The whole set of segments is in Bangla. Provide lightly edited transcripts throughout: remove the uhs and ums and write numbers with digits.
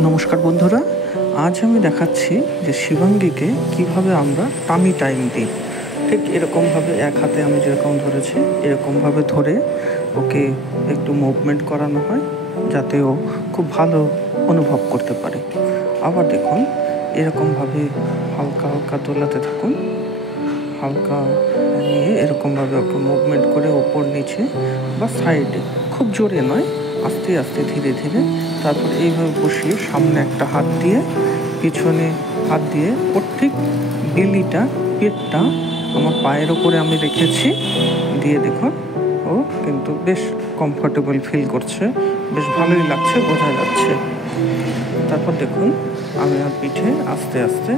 নমস্কার বন্ধুরা, আজ আমি দেখাচ্ছি যে শিবাঙ্গীকে কিভাবে আমরা টামি টাইম দিই। ঠিক এরকমভাবে এক হাতে আমি যেরকম ধরেছি এরকমভাবে ধরে ওকে একটু মুভমেন্ট করানো হয় যাতে ও খুব ভালো অনুভব করতে পারে। আবার দেখুন এরকমভাবে হালকা হালকা দোলাতে থাকুন, হালকা নিয়ে এরকমভাবে ওকে মুভমেন্ট করে ওপর নিচে বা সাইডে, খুব জোরে নয়, আস্তে আস্তে ধীরে ধীরে। তারপর এইভাবে বসিয়ে সামনে একটা হাত দিয়ে পিছনে হাত দিয়ে ওর ঠিক বেলিটা, পেটটা আমার পায়ের ওপরে আমি রেখেছি, দিয়ে দেখুন ও কিন্তু বেশ কমফোর্টেবল ফিল করছে, বেশ ভালোই লাগছে, বোঝা যাচ্ছে। তারপর দেখুন আমি আর পিঠে আস্তে আস্তে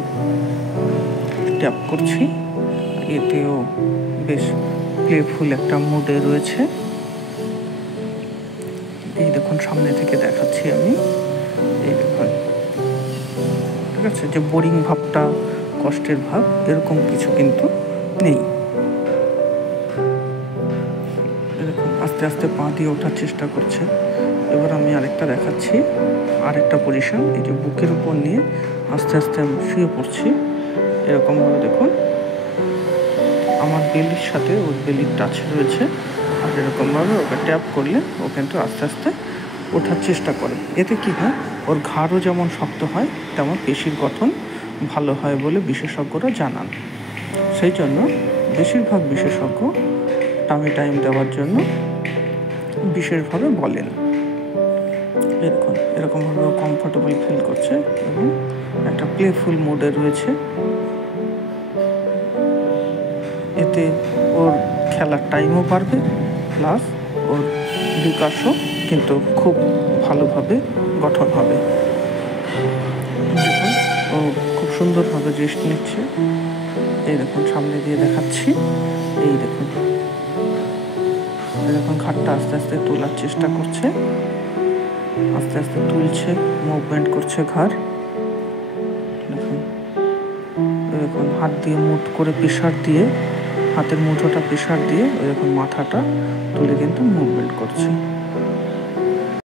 ট্যাপ করছি, এতেও বেশ প্লেফুল একটা মুডে রয়েছে। এই দেখুন সামনে থেকে দেখাচ্ছি আমি, এই দেখুন, ঠিক আছে, যে বোরিং ভাবটা, কষ্টের ভাব এরকম কিছু কিন্তু নেই। এরকম আস্তে আস্তে পা দিয়ে ওঠার চেষ্টা করছে। এবার আমি আরেকটা দেখাচ্ছি, আরেকটা পজিশন, এই যে বুকের উপর নিয়ে আস্তে আস্তে আমি শুয়ে পড়ছি। এরকমভাবে দেখুন আমার বেলির সাথে ওর বেলির টাচ রয়েছে, আর এরকমভাবে ওকে ট্যাপ করলে ও কিন্তু আস্তে আস্তে ওঠার চেষ্টা করে। এতে কী হয়, ওর ঘাড়ও যেমন শক্ত হয় তেমন পেশির গঠন ভালো হয় বলে বিশেষজ্ঞরা জানান। সেই জন্য বেশিরভাগ বিশেষজ্ঞ টামি টাইম দেওয়ার জন্য বিশেষভাবে বলেন। দেখুন এরকমভাবে ও কমফোর্টেবল ফিল করছে এবং একটা প্লেফুল মোডে রয়েছে। এতে ওর খেলার টাইমও বাড়বে, প্লাস ওর বিকাশও কিন্তু খুব ভালোভাবে গঠন হবে। দেখুন ও খুব সুন্দরভাবে রেস্ট নিচ্ছে। এই দেখুন সামনে দিয়ে দেখাচ্ছি, এই দেখুন এরকম ঘাটটা আস্তে আস্তে তোলার চেষ্টা করছে, আস্তে আস্তে তুলছে, মুভমেন্ট করছে ঘাড়। দেখুন এরকম হাত দিয়ে মুঠ করে প্রেশার দিয়ে, হাতের মুঠোটা প্রেশার দিয়ে এরকম মাথাটা তুলে কিন্তু মুভমেন্ট করছে।